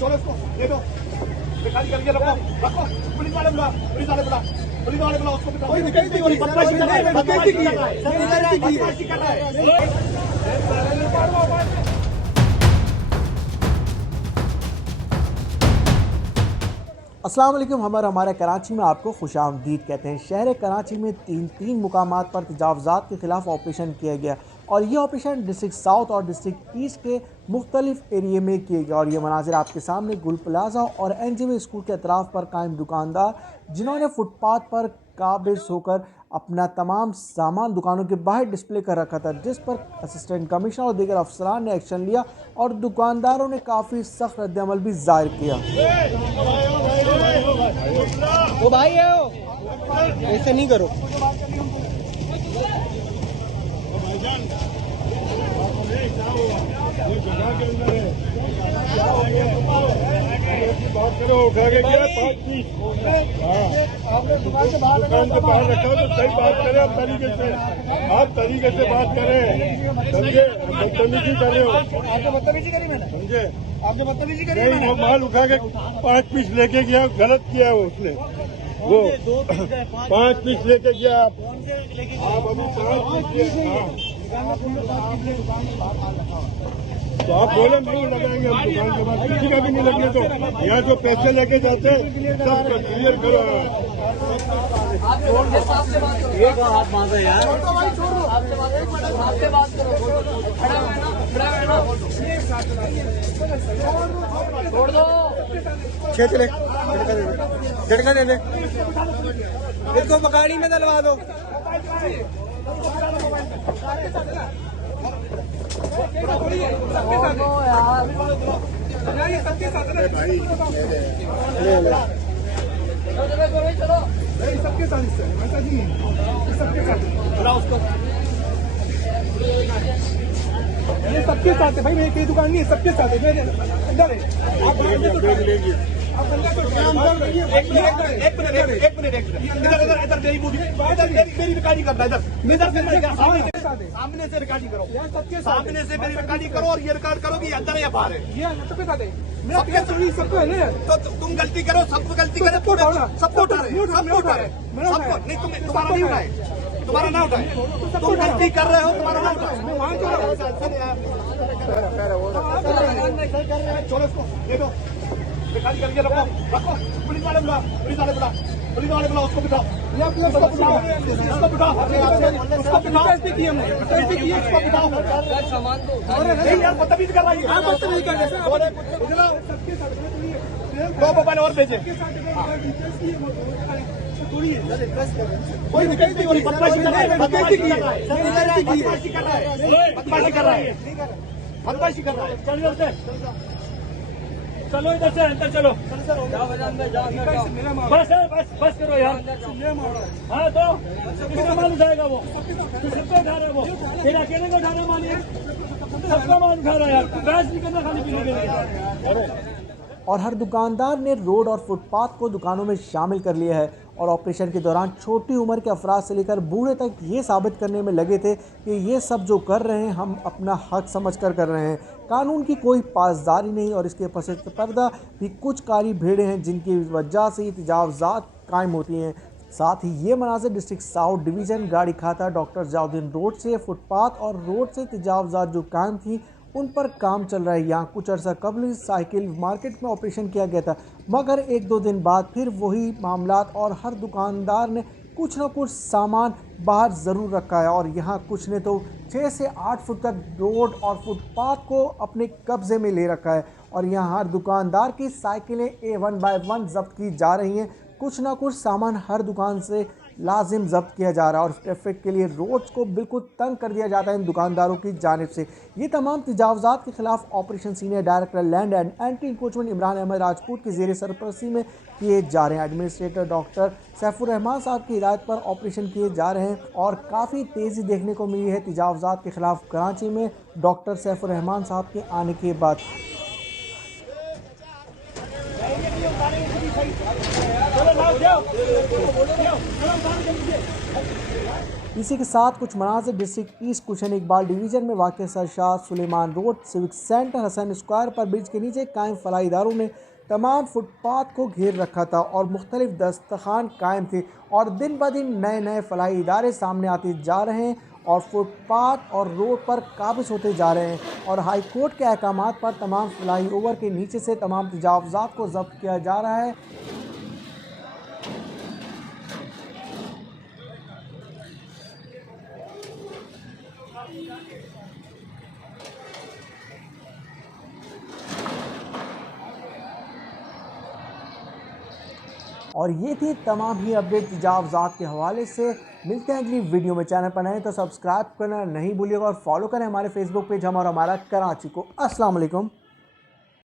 छोड़ो इसको, दे दो, खाली करके रखो, रखो, पुलिस वाले बुला, पुलिस वाले बुला, पुलिस वाले बुला, उसको बिठाओ। बदमाशी कर रहा है, बदमाशी कर रहा है। अस्सलाम वालेकुम। हमारे कराची में आपको खुशामदीद कहते हैं। शहर कराची में तीन मुकामात पर तजावुज़ात के ख़िलाफ़ ऑपरेशन किया गया और ये ऑपरेशन डिस्ट्रिक्ट साउथ और डिस्ट्रिक्ट ईस्ट के मुख्तलिफ एरिए में किए गए। और ये मनाजिर आपके सामने गुल प्लाजा और NJV स्कूल के अतराफ़ पर कायम दुकानदार जिन्होंने फुटपाथ पर काबिज़ होकर अपना तमाम सामान दुकानों के बाहर डिस्प्ले कर रखा था, जिस पर असिस्टेंट कमिश्नर और दीगर अफसरान ने एक्शन लिया और दुकानदारों ने काफ़ी सख्त रद्द-ए-अमल भी ज़ाहिर किया। वो भाई है वो, ऐसे नहीं करो। बात करो, उठा के गया 5 पीस। आपने दुकान से बाहर रखा तो सही बात करें, आप तरीके से बात करें, समझे? बदतमीजी कर रहे हो। आपने बदतमीजी करी मैंने, समझे? आपने बदतमीजी करी नहीं, मैंने। वो माल उठा के 5 पीस लेके गया, गलत किया वो उसने। वो 5 पीस लेके गया। आप अभी 5 पीस तो आप बोले नहीं लगाएंगे हम दुकान के बाद, किसी का भी नहीं लगने दो। यहाँ जो पैसे लेके जाते सब क्लियर करो। एक हाथ मांगो यार, छोड़ दो, चले झटका दे दे, इसको बगाड़ी में डलवा दो। सबके साथ ऐसा नहीं है, सबके साथ उसको, ये सबके साथ है भाई, मेरी कोई दुकान नहीं है, सबके साथ है। अंदर है, एक मिनट इधर मेरी रिकॉर्डिंग करना, सामने से रिकॉर्डिंग करो, सामने से मेरी रिकॉर्डिंग करो और ये रिकॉर्ड करो कि अंदर है या बाहर है। ये सबके साथ है, सबको है ना। तो तुम गलती करो, सबको गलती करो, सबको उठा रहे, सबको नहीं, तुम्हारा नहीं उठाए, तुम्हारा ना उठाए, तुम गलती कर रहे हो, तुम्हारा ना उठाए। छोड़ो इसको, दे दो, खाली करके रखो, रखो, पुलिस वाले बुला, पुलिस वाले बुला, पुलिस वाले बुला, उसको बिठाओ, उसको बिठाओ, उसको बिठाओ, उसको बिठाओ, उसको बिठाओ। नहीं यार, बदतमीजी कर रहा है, बदतमीजी कर रहा है। 2 मोबाइल और भेजे, कोई निकलती नहीं, बदमाशी कर रहा है, बदमाशी कर रहा है, बदमाशी कर रहा है, बदमाशी कर रहा है। चलो इधर से अंदर चलो, बस करो यार। हाँ तो किसका माल उठाएगा वो? सबको उठा रहा है वो, फिर अकेले को उठाना मानिए, सबका माल उठा रहा है यार। बहस नहीं करना खाली पीने के लिए। और हर दुकानदार ने रोड और फुटपाथ को दुकानों में शामिल कर लिया है और ऑपरेशन के दौरान छोटी उम्र के अफराद से लेकर बूढ़े तक ये साबित करने में लगे थे कि ये सब जो कर रहे हैं हम अपना हक समझकर कर रहे हैं। कानून की कोई पासदारी नहीं और इसके पस पर्दा भी कुछ कारी भेड़े हैं जिनकी वजह से ये तजावुज़ात कायम होती हैं। साथ ही ये मनाज़िर डिस्ट्रिक्ट साउथ डिवीज़न गाड़ी खाता डॉक्टर ज़ियाउद्दीन रोड से फुटपाथ और रोड से तजावुज़ात जो कायम थी उन पर काम चल रहा है। यहाँ कुछ अर्सा कबल साइकिल मार्केट में ऑपरेशन किया गया था, मगर 1-2 दिन बाद फिर वही मामलात और हर दुकानदार ने कुछ न कुछ सामान बाहर ज़रूर रखा है। और यहाँ कुछ ने तो 6 से 8 फुट तक रोड और फुटपाथ को अपने कब्ज़े में ले रखा है और यहाँ हर दुकानदार की साइकिलें A1 by 1 जब्त की जा रही हैं। कुछ ना कुछ सामान हर दुकान से लाजिम जब्त किया जा रहा है और ट्रैफिक के लिए रोड्स को बिल्कुल तंग कर दिया जाता है इन दुकानदारों की जानिब से। ये तमाम तजावुज़ात के खिलाफ operation senior director land and anti encroachment Imran Ahmad Rajput की ज़ेर सरपरस्ती में किए जा रहे हैं। एडमिनिस्ट्रेटर डॉक्टर सैफुर रहमान साहब की हिदायत पर ऑपरेशन किए जा रहे हैं और काफ़ी तेज़ी देखने को मिली है तजावुज़ात के खिलाफ कराची में डॉक्टर सैफुर रहमान साहब के आने के बाद। इसी के साथ कुछ मनाजिर डिस्ट्रिक्ट ईस्ट कुशन इकबाल डिवीज़न में वाक़ सरशाद Suleman road civic centre Hassan square पर ब्रिज के नीचे कायम फलाही इदारों ने तमाम फुटपाथ को घेर रखा था और मुख्तलिफ दस्तखान कायम थे और दिन ब दिन नए नए फलाही इदारे सामने आते जा रहे हैं और फुटपाथ और रोड पर काबिज होते जा रहे हैं और हाई कोर्ट के अहकामात पर तमाम फलाही ओवर के नीचे से तमाम तजावुज़ात को ज़ब्त किया जा रहा है। और ये थी तमाम ही अपडेट तजावुज़ात के हवाले से। मिलते हैं अगली वीडियो में। चैनल पर नए तो सब्सक्राइब करना नहीं भूलिएगा और फॉलो करें हमारे फेसबुक पेज हम और हमारा कराची को। अस्सलाम वालेकुम।